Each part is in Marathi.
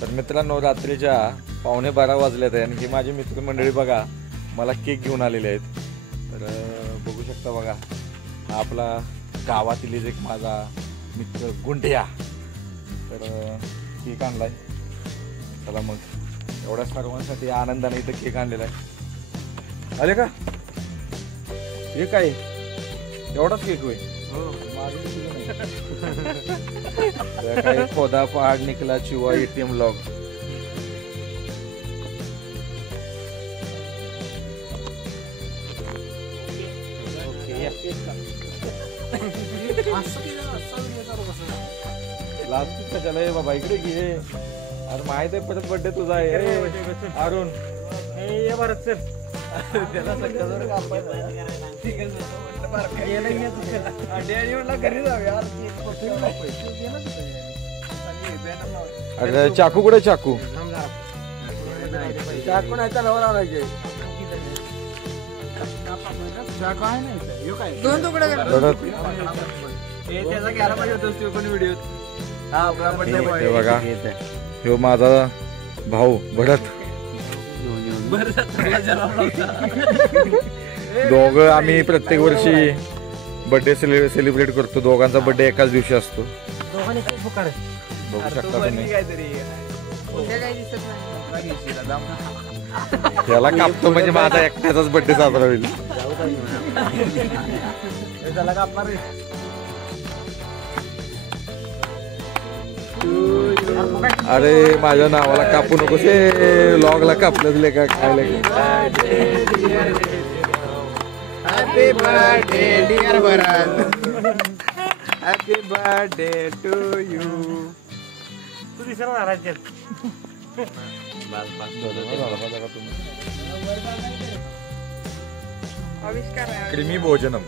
तर मित्रांनो, रात्रीच्या 11:15 वाजल्यात आहे आणि माझी मित्रमंडळी बघा मला केक घेऊन आलेले आहेत. तर बघू शकता बघा, हा आपला गावातीलच एक माझा मित्र गुंड्या. तर केक आणलाय. चला मग, एवढ्या सर्वांसाठी आनंदाने इथं केक आणलेला आहे. आले का? हे काय एवढाच केक होय? काय खोदा पहाड निकला चिवा ATM लॉग. लास्ट कशाला आहे बाबा, इकडे घे. अरे माहित आहे परत बर्थडे तुझा आहे अरुण. भारत सर त्याला सगळं घरी जाऊया. अरे चाकू कुठे? चाकू चाकू नाही तर लावायचे. दोन तुकडे त्याचा घ्यायला पाहिजे होतोस तू पण व्हिडिओ. हे बघा, ह्यो माझा भाऊ भरत. दोघं आम्ही प्रत्येक वर्षी बर्थडे सेलिब्रेट करतो. दोघांचा बर्थडे एकाच दिवशी असतो. बघू शकता तुम्ही. त्याला कापतो म्हणजे माझा एकट्याचाच बर्थडे साजरा होईल. अरे माझ्या नावाला कापू नको से, लॉगला कापलं दिले का खायला. Happy birthday dear Bharat. Happy birthday to you. तू दिसणार राज्यात. क्रिमी भोजनम.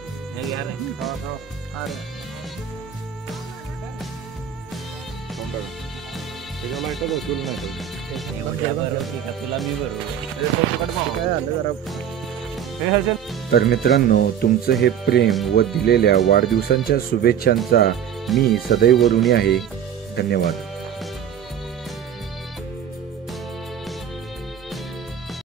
तर मित्रांनो, तुमचं हे प्रेम व दिलेल्या वाढदिवसांच्या शुभेच्छांचा मी सदैव ऋणी आहे. धन्यवाद.